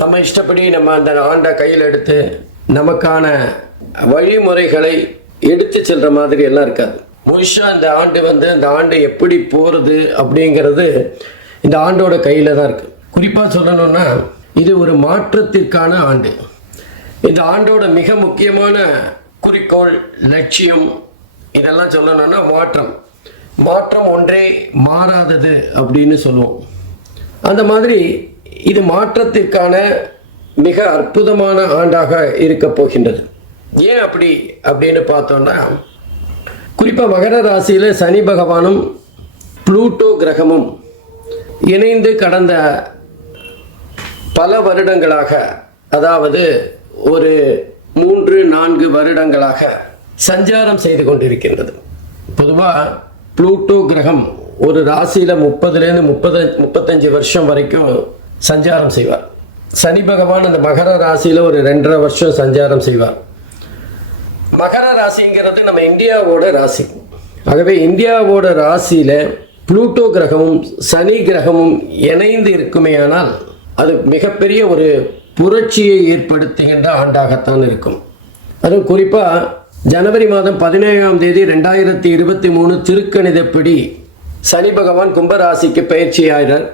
நம்ம இஷ்டப்படி நம்ம அந்த ஆண்டை கையில் எடுத்து நமக்கான வழிமுறைகளை எடுத்து செல்ற மாதிரி எல்லாம் இருக்காது. முழுஷா இந்த ஆண்டு வந்து இந்த ஆண்டு எப்படி போகிறது அப்படிங்கிறது இந்த ஆண்டோட கையில் தான் இருக்கு. குறிப்பாக சொல்லணும்னா இது ஒரு மாற்றத்திற்கான ஆண்டு. இந்த ஆண்டோட மிக முக்கியமான குறிக்கோள் லட்சியம் இதெல்லாம் சொல்லணும்னா மாற்றம். மாற்றம் ஒன்றே மாறாதது அப்படின்னு சொல்லுவோம். அந்த மாதிரி இது மாற்றத்திற்கான மிக அற்புதமான ஆண்டாக இருக்க போகின்றது. ஏன் அப்படி? அப்படின்னு பார்த்தோம்னா குறிப்பாக மகர ராசியில் சனி பகவானும் ப்ளூட்டோ கிரகமும் இணைந்து கடந்த பல வருடங்களாக அதாவது ஒரு மூன்று நான்கு வருடங்களாக சஞ்சாரம் செய்து கொண்டிருக்கின்றது. பொதுவாக ப்ளூட்டோ கிரகம் ஒரு ராசியில் முப்பதுலேருந்து முப்பது முப்பத்தஞ்சு வருஷம் வரைக்கும் சஞ்சாரம் செய்வார். சனி பகவான் அந்த மகர ராசியில் ஒரு ரெண்டரை வருஷம் சஞ்சாரம் செய்வார். மகர ராசிங்கிறது நம்ம இந்தியாவோட ராசி. ஆகவே இந்தியாவோட ராசியில் புளூட்டோ கிரகமும் சனி கிரகமும் இணைந்து இருக்குமேயானால் அது மிகப்பெரிய ஒரு புரட்சியை ஏற்படுத்துகின்ற ஆண்டாகத்தான் இருக்கும். அதுவும் குறிப்பாக ஜனவரி மாதம் பதினேழாம் தேதி ரெண்டாயிரத்தி இருபத்தி மூணு திருக்கணிதப்படி சனி பகவான் கும்பராசிக்கு பயிற்சியாகிறார்.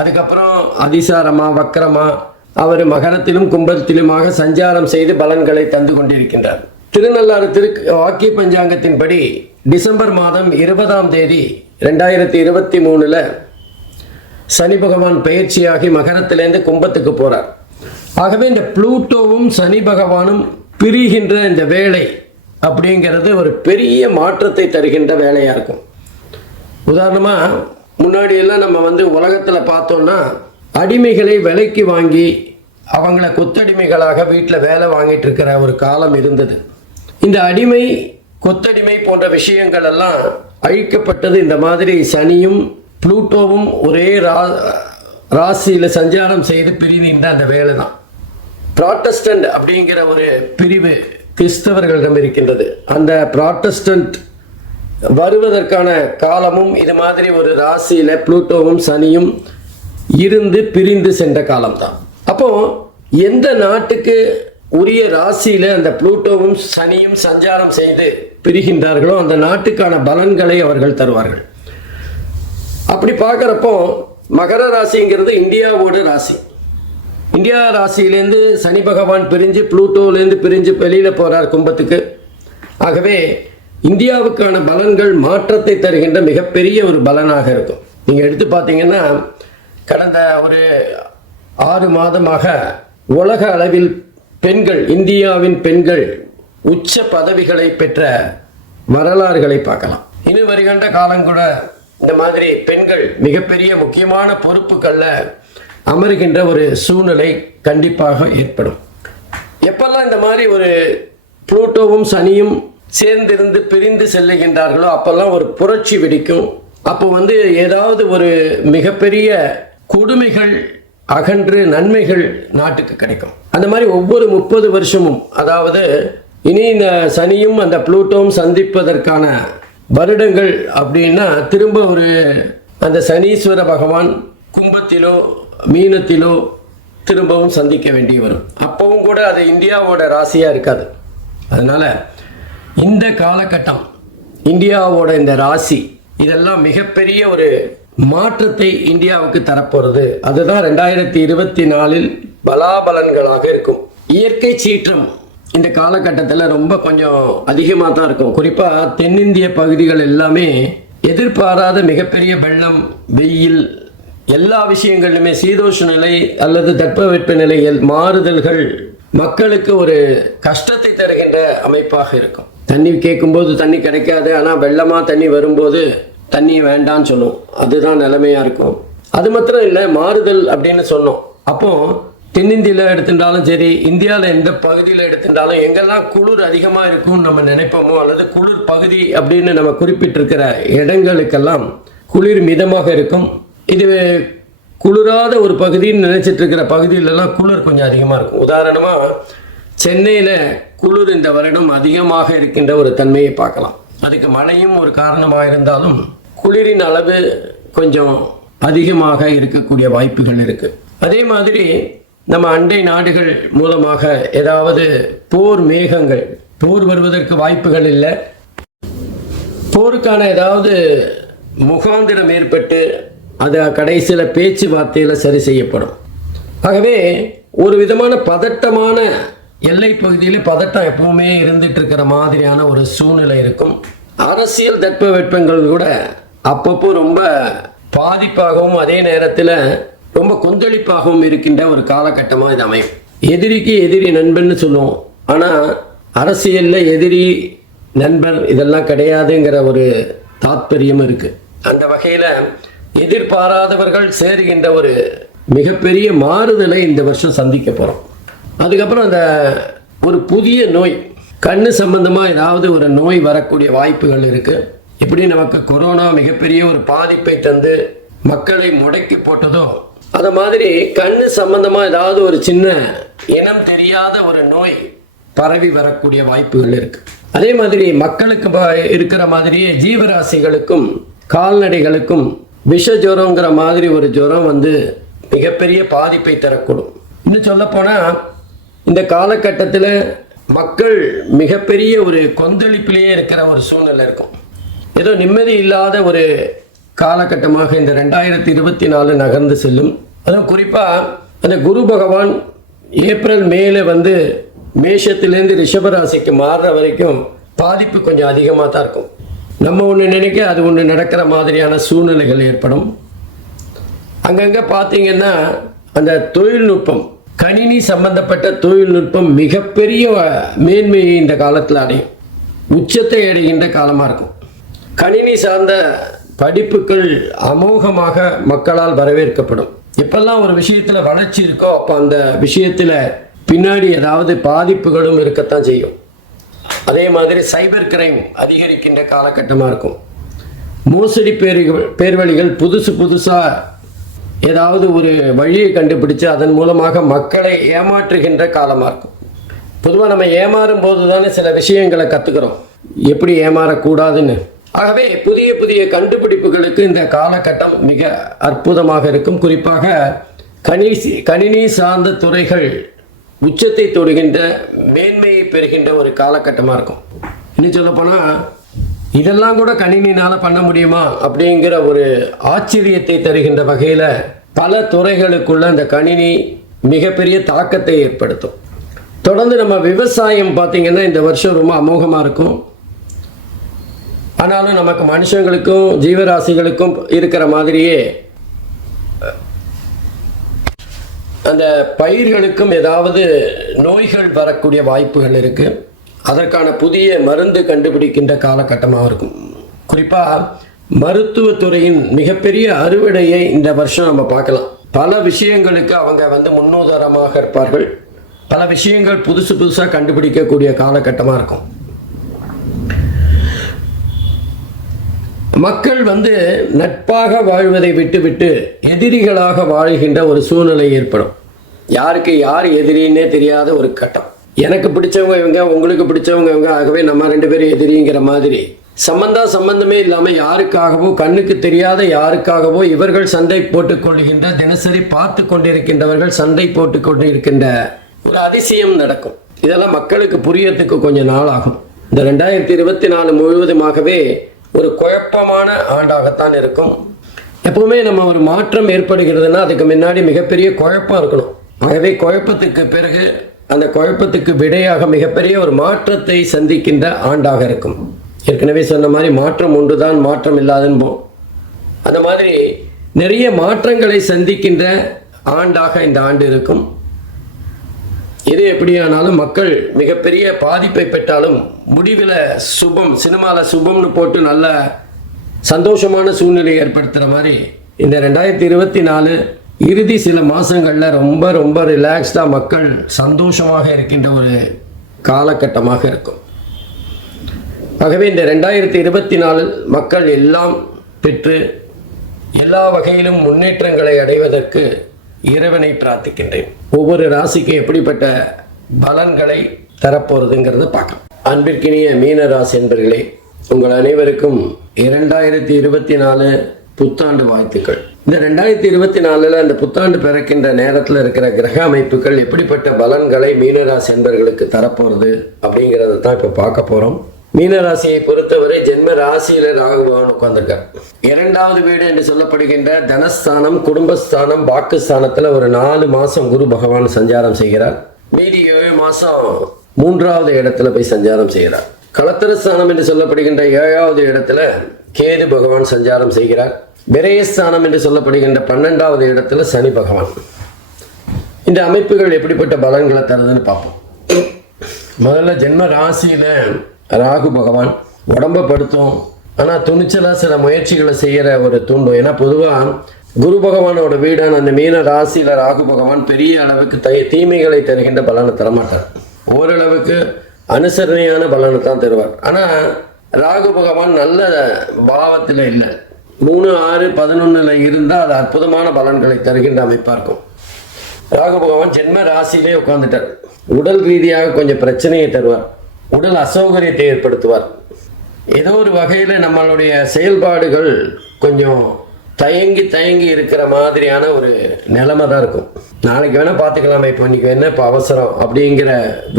அதுக்கப்புறம் அதிசாரமா வக்கரமா அவர் மகரத்திலும் கும்பத்திலுமாக சஞ்சாரம் செய்து பலன்களை தந்து கொண்டிருக்கின்றார். திருநள்ளாறு திரு வாக்கிய பஞ்சாங்கத்தின்படி டிசம்பர் மாதம் இருபதாம் தேதி ரெண்டாயிரத்தி இருபத்தி மூணுல சனி பகவான் பயிற்சியாகி மகரத்திலேருந்து கும்பத்துக்கு போறார். ஆகவே இந்த ப்ளூட்டோவும் சனி பகவானும் பிரிகின்ற இந்த வேலை அப்படிங்கிறது ஒரு பெரிய மாற்றத்தை தருகின்ற வேலையா இருக்கும். உதாரணமா முன்னாடி எல்லாம் நம்ம வந்து உலகத்தில் பார்த்தோம்னா அடிமைகளை விலைக்கு வாங்கி அவங்கள கொத்தடிமைகளாக வீட்டில் வேலை வாங்கிட்டு இருக்கிற ஒரு காலம் இருந்தது. இந்த அடிமை கொத்தடிமை போன்ற விஷயங்கள் எல்லாம் அழிக்கப்பட்டது இந்த மாதிரி சனியும் புளூட்டோவும் ஒரே ரா ராசியில் சஞ்சாரம் செய்து பிரிவின்ற அந்த வேலை தான் ப்ராட்டஸ்டன்ட் அப்படிங்கிற ஒரு பிரிவு கிறிஸ்தவர்களிடம் இருக்கின்றது. அந்த ப்ராட்டஸ்டன்ட் வருவதற்கான காலமும் இது மாதிரி ஒரு ராசியில் புளூட்டோவும் சனியும் இருந்து பிரிந்து சென்ற காலம்தான். அப்போ எந்த நாட்டுக்கு உரிய ராசியில அந்த புளூட்டோவும் சனியும் சஞ்சாரம் செய்து பிரிகின்றார்களோ அந்த நாட்டுக்கான பலன்களை அவர்கள் தருவார்கள். அப்படி பார்க்குறப்போ மகர ராசிங்கிறது இந்தியாவோட ராசி. இந்தியா ராசியிலேருந்து சனி பகவான் பிரிஞ்சு புளூட்டோலேருந்து பிரிஞ்சு வெளியில் போகிறார் கும்பத்துக்கு. ஆகவே இந்தியாவுக்கான பலன்கள் மாற்றத்தை தருகின்ற மிகப்பெரிய ஒரு பலனாக இருக்கும். நீங்கள் எடுத்து பார்த்தீங்கன்னா கடந்த ஒரு ஆறு மாதமாக உலக அளவில் பெண்கள் இந்தியாவின் பெண்கள் உச்ச பதவிகளை பெற்ற வரலாறுகளை பார்க்கலாம். இனி வருகின்ற காலம் கூட இந்த மாதிரி பெண்கள் மிகப்பெரிய முக்கியமான பொறுப்புகளில் அமருகின்ற ஒரு சூழ்நிலை கண்டிப்பாக ஏற்படும். எப்பெல்லாம் இந்த மாதிரி ஒரு புளூட்டோவும் சனியும் சேர்ந்திருந்து பிரிந்து செல்லுகின்றார்களோ அப்பெல்லாம் ஒரு புரட்சி வெடிக்கும். அப்போ வந்து ஏதாவது ஒரு மிகப்பெரிய கொடுமைகள் அகன்று நன்மைகள் நாட்டுக்கு கிடைக்கும். அந்த மாதிரி ஒவ்வொரு முப்பது வருஷமும் அதாவது இனி இந்த சனியும் அந்த புளூட்டோவும் சந்திப்பதற்கான வருடங்கள் அப்படின்னா திரும்ப ஒரு அந்த சனீஸ்வர பகவான் கும்பத்திலோ மீனத்திலோ திரும்பவும் சந்திக்க வேண்டி வரும். அப்பவும் கூட அது இந்தியாவோட ராசியாக இருக்காது. அதனால இந்த காலகட்டம் இந்தியாவோட இந்த ராசி இதெல்லாம் மிகப்பெரிய ஒரு மாற்றத்தை இந்தியாவுக்கு தரப்போறது. அதுதான் ரெண்டாயிரத்தி இருபத்தி நாலில் பலாபலன்களாக இருக்கும். இயற்கை சீற்றம் இந்த காலகட்டத்தில் ரொம்ப கொஞ்சம் அதிகமாக தான் இருக்கும். குறிப்பாக தென்னிந்திய பகுதிகள் எல்லாமே எதிர்பாராத மிகப்பெரிய வெள்ளம் வெயில் எல்லா விஷயங்களிலுமே சீதோஷ நிலை அல்லது தட்பவெட்ப நிலைகள் மாறுதல்கள் மக்களுக்கு ஒரு கஷ்டத்தை தருகின்ற அமைப்பாக இருக்கும். தண்ணி கேட்கும்போது தண்ணி கிடைக்காது ஆனால் வெள்ளமாக தண்ணி வரும்போது தண்ணி வேண்டான்னு சொல்லும். அதுதான் நிலைமையாக இருக்கும். அது மாத்திரம் இல்லை மாறுதல் அப்படின்னு சொன்னோம். அப்போ தென்னிந்தியில் எடுத்துட்டாலும் சரி இந்தியாவில் எந்த பகுதியில் எடுத்துட்டாலும் எங்கெல்லாம் குளிர் அதிகமாக இருக்கும்னு நம்ம நினைப்போமோ அல்லது குளிர் பகுதி அப்படின்னு நம்ம குறிப்பிட்டிருக்கிற இடங்களுக்கெல்லாம் குளிர் மிதமாக இருக்கும். இது குளிராத ஒரு பகுதின்னு நினைச்சிட்டு இருக்கிற பகுதியிலலாம் குளிர் கொஞ்சம் அதிகமாக இருக்கும். உதாரணமாக சென்னையில் குளிர் இந்த வருடம் அதிகமாக இருக்கின்ற ஒரு தன்மையை பார்க்கலாம். அதுக்கு மழையும் ஒரு காரணமாக இருந்தாலும் குளிரின் அளவு கொஞ்சம் அதிகமாக இருக்கக்கூடிய வாய்ப்புகள் இருக்கு. அதே மாதிரி நம்ம அண்டை நாடுகள் மூலமாக ஏதாவது போர் மேகங்கள் போர் வருவதற்கு வாய்ப்புகள் இல்லை. போருக்கான ஏதாவது முகாந்திரம் ஏற்பட்டு அது கடைசியில் பேச்சுவார்த்தையில் சரி செய்யப்படும். ஆகவே ஒரு விதமான பதட்டமான எல்லை பகுதியில் பதட்டம் எப்பவுமே இருந்துட்டு இருக்கிற மாதிரியான ஒரு சூழ்நிலை இருக்கும். அரசியல் தட்பவெட்பங்கள் கூட அப்பப்போ ரொம்ப பாதிப்பாகவும் அதே நேரத்தில் ரொம்ப கொந்தளிப்பாகவும் இருக்கின்ற ஒரு காலகட்டமாக இது அமையும். எதிரிக்கு எதிரி நண்பன்னு சொல்லுவோம். ஆனால் அரசியலில் எதிரி நண்பர் இதெல்லாம் கிடையாதுங்கிற ஒரு தாத்பரியம் இருக்கு. அந்த வகையில் எதிர்பாராதவர்கள் சேருகின்ற ஒரு மிகப்பெரிய மாறுதலை இந்த வருஷம் சந்திக்க போகிறோம் அதுக்கப்புறம் அந்த ஒரு புதிய நோய் கண்ணு சம்பந்தமாக ஏதாவது ஒரு நோய் வரக்கூடிய வாய்ப்புகள் இருக்குது இப்படி நமக்கு கொரோனா மிகப்பெரிய ஒரு பாதிப்பை தந்து மக்களை முடக்கி போட்டதோ அது மாதிரி கண்ணு சம்பந்தமாக ஏதாவது ஒரு சின்ன இனம் தெரியாத ஒரு நோய் பரவி வரக்கூடிய வாய்ப்புகள் இருக்கு. அதே மாதிரி மக்களுக்கு இருக்கிற மாதிரியே ஜீவராசிகளுக்கும் கால்நடைகளுக்கும் விஷ ஜுரங்கிற மாதிரி ஒரு ஜுரம் வந்து மிகப்பெரிய பாதிப்பை தரக்கூடும். இன்னும் சொல்லப்போனால் இந்த காலகட்டத்தில் மக்கள் மிகப்பெரிய ஒரு கொந்தளிப்பிலேயே இருக்கிற ஒரு சூழ்நிலை இருக்கும். ஏதோ நிம்மதி இல்லாத ஒரு காலகட்டமாக இந்த ரெண்டாயிரத்தி இருபத்தி நாலு நகர்ந்து செல்லும். அதுவும் குறிப்பாக அந்த குரு பகவான் ஏப்ரல் மேலே வந்து மேஷத்திலேருந்து ரிஷபராசிக்கு மாறுற வரைக்கும் பாதிப்பு கொஞ்சம் அதிகமாக தான் இருக்கும். நம்ம ஒன்று நினைக்க அது ஒன்று நடக்கிற மாதிரியான சூழ்நிலைகள் ஏற்படும். அங்கங்கே பார்த்தீங்கன்னா அந்த தொழில்நுட்பம் கணினி சம்பந்தப்பட்ட தொழில்நுட்பம் மிகப்பெரிய மேன்மையை இந்த காலத்தில் அடையும். உச்சத்தை அடைகின்ற காலமாக இருக்கும். கணினி சார்ந்த படிப்புகள் அமோகமாக மக்களால் வரவேற்கப்படும். எப்பெல்லாம் ஒரு விஷயத்தில் வளர்ச்சி இருக்கோ அப்போ அந்த விஷயத்தில் பின்னாடி ஏதாவது பாதிப்புகளும் இருக்கத்தான் செய்யும். அதே மாதிரி சைபர் கிரைம் அதிகரிக்கின்ற காலகட்டமாக இருக்கும். மோசடி பேர் பேர்வழிகள் புதுசு புதுசாக ஏதாவது ஒரு வழியை கண்டுபிடிச்சு அதன் மூலமாக மக்களை ஏமாற்றுகின்ற காலமாக இருக்கும். பொதுவாக நம்ம ஏமாறும் போது தானே சில விஷயங்களை கற்றுக்கிறோம் எப்படி ஏமாறக்கூடாதுன்னு. ஆகவே புதிய புதிய கண்டுபிடிப்புகளுக்கு இந்த காலகட்டம் மிக அற்புதமாக இருக்கும். குறிப்பாக கணிசி கணினி சார்ந்த துறைகள் உச்சத்தை தொடுகின்ற மேன்மையை பெறுகின்ற ஒரு காலகட்டமாக இருக்கும். இன்னும் சொல்லப்போனால் இதெல்லாம் கூட கணினினால் பண்ண முடியுமா அப்படிங்கிற ஒரு ஆச்சரியத்தை தருகின்ற வகையில் பல துறைகளுக்குள்ள அந்த கணினி மிகப்பெரிய தாக்கத்தை ஏற்படுத்தும். தொடர்ந்து நம்ம விவசாயம் பார்த்தீங்கன்னா இந்த வருஷம் ரொம்ப அமோகமாக இருக்கும். ஆனாலும் நமக்கு மனுஷங்களுக்கும் ஜீவராசிகளுக்கும் இருக்கிற மாதிரியே அந்த பயிர்களுக்கும் ஏதாவது நோய்கள் வரக்கூடிய வாய்ப்புகள் இருக்குது அதற்கான புதிய மருந்து கண்டுபிடிக்கின்ற காலகட்டமாக இருக்கும். குறிப்பாக மருத்துவத்துறையின் மிகப்பெரிய அறுவடையை இந்த வருஷம் நம்ம பார்க்கலாம். பல விஷயங்களுக்கு அவங்க வந்து முன்னுதாரணமாக இருப்பார்கள். பல விஷயங்கள் புதுசு புதுசாக கண்டுபிடிக்கக்கூடிய காலகட்டமாக இருக்கும். மக்கள் வந்து நட்பாக வாழ்வதை விட்டுவிட்டு எதிரிகளாக வாழ்கின்ற ஒரு சூழ்நிலை ஏற்படும். யாருக்கு யார் எதிரின்னே தெரியாத ஒரு கட்டம். எனக்கு பிடிச்சவங்க இவங்க உங்களுக்கு பிடிச்சவங்க இவங்க ஆகவே நம்ம ரெண்டு பேரும் எதிரிங்கிற மாதிரி. சம்பந்தா சம்பந்தமே இல்லாமல் யாருக்காகவோ கண்ணுக்கு தெரியாத யாருக்காகவோ இவர்கள் சண்டை போட்டுக் கொள்கின்ற தினசரி பார்த்து கொண்டிருக்கின்றவர்கள் சண்டை போட்டுக் கொண்டிருக்கின்ற ஒரு அதிசயம் நடக்கும். இதெல்லாம் மக்களுக்கு புரியறதுக்கு கொஞ்சம் நாள் ஆகும். இந்த ரெண்டாயிரத்தி இருபத்தி நாலு முழுவதுமாகவே ஒரு குழப்பமான ஆண்டாகத்தான் இருக்கும். எப்பவுமே நம்ம ஒரு மாற்றம் ஏற்படுகிறதுனா அதுக்கு முன்னாடி மிகப்பெரிய குழப்பம் இருக்கணும். ஆகவே குழப்பத்துக்கு பிறகு அந்த குழப்பத்துக்கு விடையாக மிகப்பெரிய ஒரு மாற்றத்தை சந்திக்கின்ற ஆண்டாக இருக்கும். ஏற்கனவே சொன்ன மாதிரி மாற்றம் ஒன்றுதான் மாற்றம் இல்லாதன்போம் அந்த மாதிரி நிறைய மாற்றங்களை சந்திக்கின்ற ஆண்டாக இந்த ஆண்டு இருக்கும். எது எப்படியானாலும் மக்கள் மிகப்பெரிய பாதிப்பை பெற்றாலும் முடிவில் சுபம் சினிமாவில் சுபம்னு போட்டு நல்ல சந்தோஷமான சூழ்நிலை ஏற்படுத்துகிற மாதிரி இந்த ரெண்டாயிரத்தி இருபத்தி நாலு இறுதி சில மாதங்களில் ரொம்ப ரொம்ப ரிலாக்ஸ்டாக மக்கள் சந்தோஷமாக இருக்கின்ற ஒரு காலகட்டமாக இருக்கும். ஆகவே இந்த ரெண்டாயிரத்தி இருபத்தி நாலில் மக்கள் எல்லாம் பெற்று எல்லா வகையிலும் முன்னேற்றங்களை அடைவதற்கு இறைவனை பிரார்த்திக்கின்றேன். ஒவ்வொரு ராசிக்கு எப்படிப்பட்ட பலன்களை தரப்போறதுங்கிறத பார்க்கலாம். அன்பிற்கினிய மீன ராசி என்பர்களே உங்கள் அனைவருக்கும் இரண்டாயிரத்தி இருபத்தி நாலு புத்தாண்டு வாழ்த்துக்கள். இந்த ரெண்டாயிரத்தி இருபத்தி நாலுல அந்த புத்தாண்டு பிறக்கின்ற நேரத்தில் இருக்கிற கிரக அமைப்புகள் எப்படிப்பட்ட பலன்களை மீனராசி என்பர்களுக்கு தரப்போறது அப்படிங்கிறத தான் இப்போ பார்க்க போறோம். மீனராசியை பொறுத்தவரை ஜென்ம ராசியில ராகுபவன் உட்காந்துருக்கார் இரண்டாவது வீடு என்று சொல்லப்படுகின்ற தனஸ்தானம் குடும்பஸ்தானம் வாக்குஸ்தானத்துல ஒரு நாலு மாசம் குரு பகவான் சஞ்சாரம் செய்கிறார். மீதி ஏழு மாசம் மூன்றாவது இடத்துல போய் சஞ்சாரம் செய்கிறார். களத்திரஸ்தானம் என்று சொல்லப்படுகின்ற ஏழாவது இடத்துல கேது பகவான் சஞ்சாரம் செய்கிறார். விரயஸ்தானம் என்று சொல்லப்படுகின்ற பன்னெண்டாவது இடத்துல சனி பகவான். இந்த அமைப்புகள் எப்படிப்பட்ட பலன்களை தருதுன்னு பார்ப்போம். முதல்ல ஜென்ம ராசியில ராகு பகவான் உடம்ப படுத்தும். ஆனா துணிச்சலா சில முயற்சிகளை செய்யற ஒரு தூண்டும். ஏன்னா பொதுவா குரு பகவானோட வீடான அந்த மீன ராசியில ராகு பகவான் பெரிய அளவுக்கு தை தீமைகளை தருகின்ற பலனை தரமாட்டார். ஓரளவுக்கு அனுசரணையான பலனை தான் தருவார். ஆனா ராகு பகவான் நல்ல பாவத்தில் இல்லை. மூணு ஆறு பதினொன்னுல இருந்தால் அது அற்புதமான பலன்களை தருகின்ற அமைப்பா இருக்கும். ராகு பகவான் ஜென்ம ராசியிலே உட்கார்ந்துட்டார். உடல் ரீதியாக கொஞ்சம் பிரச்சனையை தருவார். உடல் அசௌகரியத்தை ஏற்படுத்துவார். ஏதோ ஒரு வகையில் நம்மளுடைய செயல்பாடுகள் கொஞ்சம் தயங்கி தயங்கி இருக்கிற மாதிரியான ஒரு நிலைமை தான் இருக்கும். நாளைக்கு வேணால் பார்த்துக்கலாமே இப்போ இன்னைக்கு என்ன இப்போ அவசரம் அப்படிங்கிற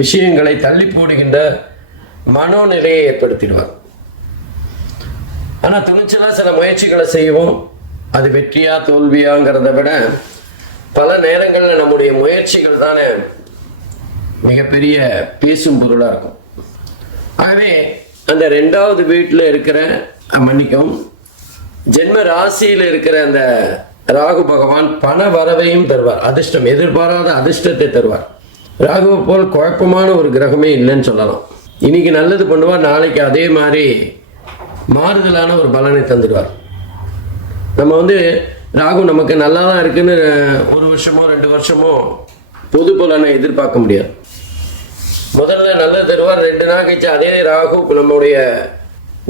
விஷயங்களை தள்ளி போடுகின்ற மனோநிலையை ஏற்படுத்திடுவார். ஆனால் துணிச்சலாக சில முயற்சிகளை செய்வோம். அது வெற்றியா தோல்வியாங்கிறத விட பல நேரங்களில் நம்முடைய முயற்சிகள் தானே மிகப்பெரிய பேசும் பொருளாக இருக்கும். ஆகவே அந்த ரெண்டாவது வீட்டில் இருக்கிற மன்னிக்கும் ஜென்ம ராசியில் இருக்கிற அந்த ராகு பகவான் பண வரவையும் தருவார். அதிர்ஷ்டம் எதிர்பாராத அதிர்ஷ்டத்தை தருவார். ராகுவை போல் குழப்பமான ஒரு கிரகமே இல்லைன்னு சொல்லலாம். இன்னைக்கு நல்லது பண்ணுவார் நாளைக்கு அதே மாதிரி மாறுதலான ஒரு பலனை தந்துடுவார். நம்ம வந்து ராகு நமக்கு நல்லா தான் இருக்குன்னு ஒரு வருஷமோ ரெண்டு வருஷமோ பொது பலனை எதிர்பார்க்க முடியாது. முதல்ல நல்லது தருவார் ரெண்டு நாள் கழிச்சு அதே ராகு நம்முடைய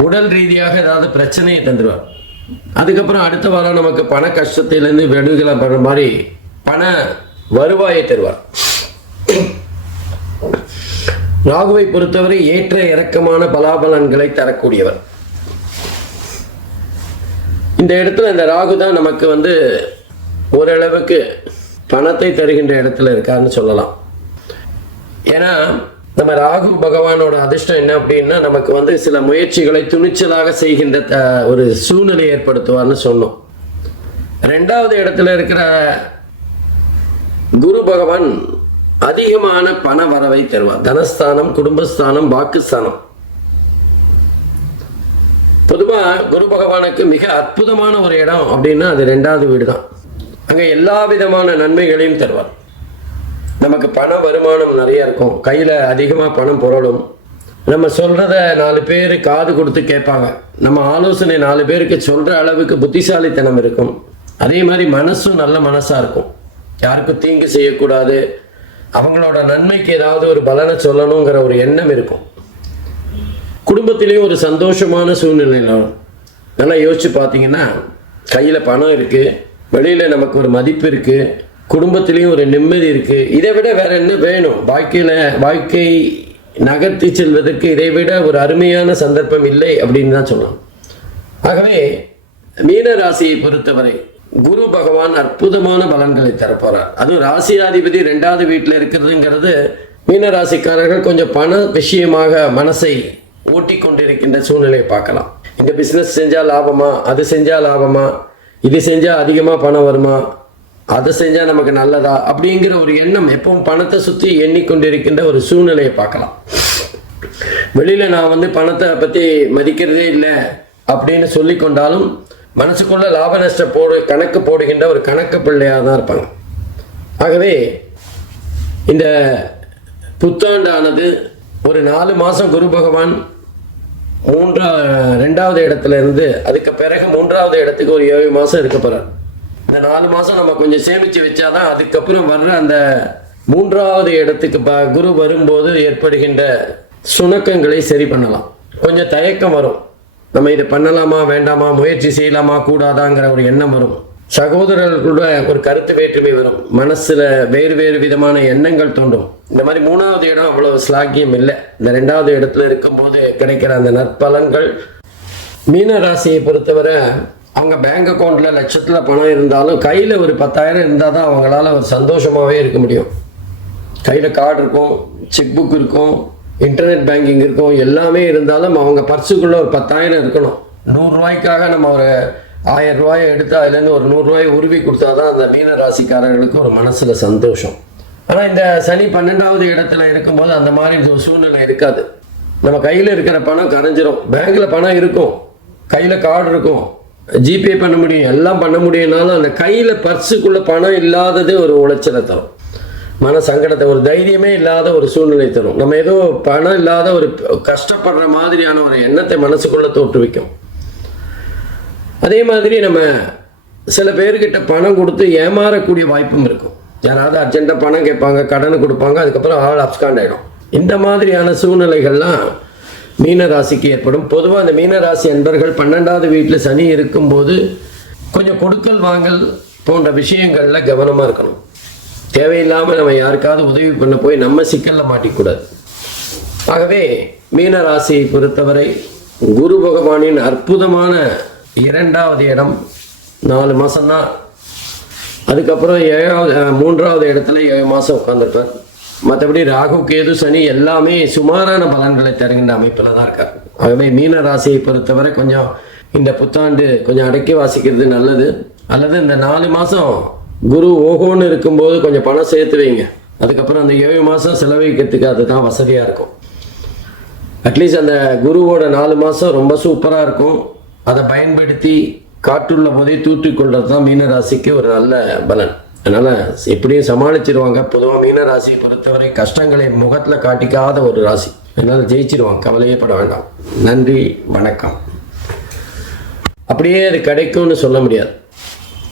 உடல் ரீதியாக ஏதாவது பிரச்சனையை தந்துடுவார். அதுக்கப்புறம் அடுத்த வாரம் நமக்கு பண கஷ்டத்திலேருந்து விடுதலை பண்ணுற மாதிரி பண வருவாயை தருவார். ராகுவை பொறுத்தவரை ஏற்ற இறக்கமான பலாபலன்களை தரக்கூடியவர். இந்த இடத்துல இந்த ராகு தான் நமக்கு வந்து ஓரளவுக்கு பணத்தை தருகின்ற இடத்துல இருக்காருன்னு சொல்லலாம். ஏன்னா நம்ம ராகு பகவானோட அதிர்ஷ்டம் என்ன அப்படின்னா நமக்கு வந்து சில முயற்சிகளை துணிச்சலாக செய்கின்ற த- ஒரு சூழ்நிலை ஏற்படுத்துவார்னு சொன்னோம். ரெண்டாவது இடத்துல இருக்கிற குரு பகவான் அதிகமான பண வரவை தருவார். தனஸ்தானம் குடும்பஸ்தானம் வாக்குஸ்தானம். பொதுவாக குரு பகவானுக்கு மிக அற்புதமான ஒரு இடம் அப்படின்னா அது ரெண்டாவது வீடு தான் அங்கே எல்லா விதமான நன்மைகளையும் தருவார். நமக்கு பண வருமானம் நிறைய இருக்கும். கையில் அதிகமாக பணம் புரளும். நம்ம சொல்றத நாலு பேர் காது கொடுத்து கேட்பாங்க. நம்ம ஆலோசனை நாலு பேருக்கு சொல்ற அளவுக்கு புத்திசாலித்தனம் இருக்கும். அதே மாதிரி மனசும் நல்ல மனசா இருக்கும். யாருக்கும் தீங்கு செய்யக்கூடாது. அவங்களோட நன்மைக்கு ஏதாவது ஒரு பலனை சொல்லணுங்கிற ஒரு எண்ணம் இருக்கும். குடும்பத்திலேயும் ஒரு சந்தோஷமான சூழ்நிலையில் நல்லா யோசிச்சு பார்த்தீங்கன்னா கையில் பணம் இருக்குது வெளியில் நமக்கு ஒரு மதிப்பு இருக்குது குடும்பத்திலையும் ஒரு நிம்மதி இருக்குது இதை விட வேற என்ன வேணும்? வாழ்க்கையில் வாழ்க்கை நகர்த்தி செல்வதற்கு இதை விட ஒரு அருமையான சந்தர்ப்பம் இல்லை அப்படின்னு தான் சொல்லலாம் ஆகவே மீன ராசியை பொறுத்தவரை குரு பகவான் அற்புதமான பலன்களை தரப்போறார். அதுவும் ராசியாதிபதி ரெண்டாவது வீட்டில் இருக்கிறதுங்கிறது மீனராசிக்காரர்கள் கொஞ்சம் பண விஷயமாக மனசை ஓட்டி கொண்டிருக்கின்ற சூழ்நிலையை பார்க்கலாம். இந்த பிஸ்னஸ் செஞ்சால் லாபமா? அது செஞ்சால் லாபமா? இது செஞ்சால் அதிகமாக பணம் வருமா? அதை செஞ்சால் நமக்கு நல்லதா? அப்படிங்கிற ஒரு எண்ணம் எப்பவும் பணத்தை சுற்றி எண்ணிக்கொண்டிருக்கின்ற ஒரு சூழ்நிலையை பார்க்கலாம். வெளியில் நான் வந்து பணத்தை பற்றி மதிக்கிறதே இல்லை அப்படின்னு சொல்லி கொண்டாலும் மனசுக்குள்ள லாப நஷ்ட போடு கணக்கு போடுகின்ற ஒரு கணக்கு பிள்ளையாக தான் இருப்பாங்க. ஆகவே இந்த புத்தாண்டானது ஒரு நாலு மாதம் குரு பகவான் மூன்றா ரெண்டாவது இடத்துல இருந்து அதுக்கு பிறகு மூன்றாவது இடத்துக்கு ஒரு ஏழு மாதம் இருக்க போகிறார் இந்த நாலு மாதம் நம்ம கொஞ்சம் சேமித்து வச்சாதான் அதுக்கப்புறம் வர்ற அந்த மூன்றாவது இடத்துக்கு ப குரு வரும்போது ஏற்படுகின்ற சுணக்கங்களை சரி பண்ணலாம். கொஞ்சம் தயக்கம் வரும். நம்ம இதை பண்ணலாமா வேண்டாமா முயற்சி செய்யலாமா கூடாதாங்கிற ஒரு எண்ணம் வரும். சகோதரர்களுடைய ஒரு கருத்து வேற்றுமை வரும். மனசுல வேறு வேறு விதமான எண்ணங்கள் தோன்றும். இந்த மாதிரி மூணாவது இடம் அவ்வளவு ஸ்லாக்கியம் இல்லை. இந்த ரெண்டாவது இடத்துல இருக்கும்போது கிடைக்கிற அந்த நற்பலன்கள் மீன ராசியை பொறுத்தவரை அவங்க பேங்க் அக்கௌண்ட்ல லட்சத்துல பணம் இருந்தாலும் கையில ஒரு பத்தாயிரம் இருந்தால் தான் அவங்களால ஒரு சந்தோஷமாவே இருக்க முடியும். கையில் கார்டு இருக்கும் செக் புக் இருக்கும் இன்டர்நெட் பேங்கிங் இருக்கும் எல்லாமே இருந்தாலும் அவங்க பர்சுக்குள்ள ஒரு பத்தாயிரம் இருக்கணும். நூறுரூவாய்க்காக நம்ம ஒரு ஆயிரம் ரூபாயை எடுத்து அதுலேருந்து ஒரு நூறுரூவாயை உருவி கொடுத்தா தான் அந்த மீன ராசிக்காரர்களுக்கு ஒரு மனசில் சந்தோஷம். ஆனால் இந்த சனி பன்னெண்டாவது இடத்துல இருக்கும்போது அந்த மாதிரி ஒரு சூழ்நிலை இருக்காது. நம்ம கையில் இருக்கிற பணம் கரைஞ்சிரும். பேங்க்கில் பணம் இருக்கும். கையில் கார்டு இருக்கும். ஜிபே பண்ண முடியும். எல்லாம் பண்ண முடியும்னாலும் அந்த கையில் பர்ஸுக்குள்ளே பணம் இல்லாதது ஒரு உளைச்சலை தரும். மன சங்கடத்தை ஒரு தைரியமே இல்லாத ஒரு சூழ்நிலை தரும். நம்ம ஏதோ பணம் இல்லாத ஒரு கஷ்டப்படுற மாதிரியான ஒரு எண்ணத்தை மனசுக்குள்ளே தோற்றுவிக்கும். அதே மாதிரி நம்ம சில பேர்கிட்ட பணம் கொடுத்து ஏமாறக்கூடிய வாய்ப்பும் இருக்கும். யாராவது அர்ஜென்ட்டாக பணம் கேட்பாங்க கடன் கொடுப்பாங்க அதுக்கப்புறம் ஆள் அப்ஸ்காண்ட் ஆகிடும் இந்த மாதிரியான சூழ்நிலைகள்லாம் மீன ராசிக்கு ஏற்படும். பொதுவாக அந்த மீன ராசி அன்பர்கள் பன்னெண்டாவது வீட்டில் சனி இருக்கும்போது கொஞ்சம் கொடுக்கல் வாங்கல் போன்ற விஷயங்களில் கவனமாக இருக்கணும். தேவையில்லாமல் நம்ம யாருக்காவது உதவி பண்ண போய் நம்ம சிக்கலில் மாட்டிக்கூடாது. ஆகவே மீன ராசியை பொறுத்தவரை குரு பகவானின் அற்புதமான இரண்டாவது இடம் நாலு மாதம்தான் அதுக்கப்புறம் ஏழாவது மூன்றாவது இடத்துல ஏழு மாதம் உட்காந்துருப்பார் மற்றபடி ராகு கேது சனி எல்லாமே சுமாரான பலன்களை தருகின்ற அமைப்பில் தான் இருக்கார் ஆகவே மீன ராசியை பொறுத்தவரை கொஞ்சம் இந்த புத்தாண்டு கொஞ்சம் அடக்கி வாசிக்கிறது நல்லது. அல்லது இந்த நாலு மாதம் குரு ஓகோன்னு இருக்கும்போது கொஞ்சம் பணம் சேர்த்து வைங்க. அதுக்கப்புறம் அந்த ஏழு மாதம் செலவழிக்கிறதுக்கு அதுதான் வசதியாக இருக்கும். அட்லீஸ்ட் அந்த குருவோட நாலு மாதம் ரொம்ப சூப்பராக இருக்கும். அதை பயன்படுத்தி காற்றுள்ள போதே தூற்றிக்கொள்றது தான் மீனராசிக்கு ஒரு நல்ல பலன். அதனால் எப்படியும் சமாளிச்சிருவாங்க. பொதுவாக மீனராசியை பொறுத்தவரை கஷ்டங்களை முகத்தில் காட்டிக்காத ஒரு ராசி. அதனால் ஜெயிச்சிருவாங்க. கவலையே பட வேண்டாம். நன்றி வணக்கம். அப்படியே அது கிடைக்கும்னு சொல்ல முடியாது.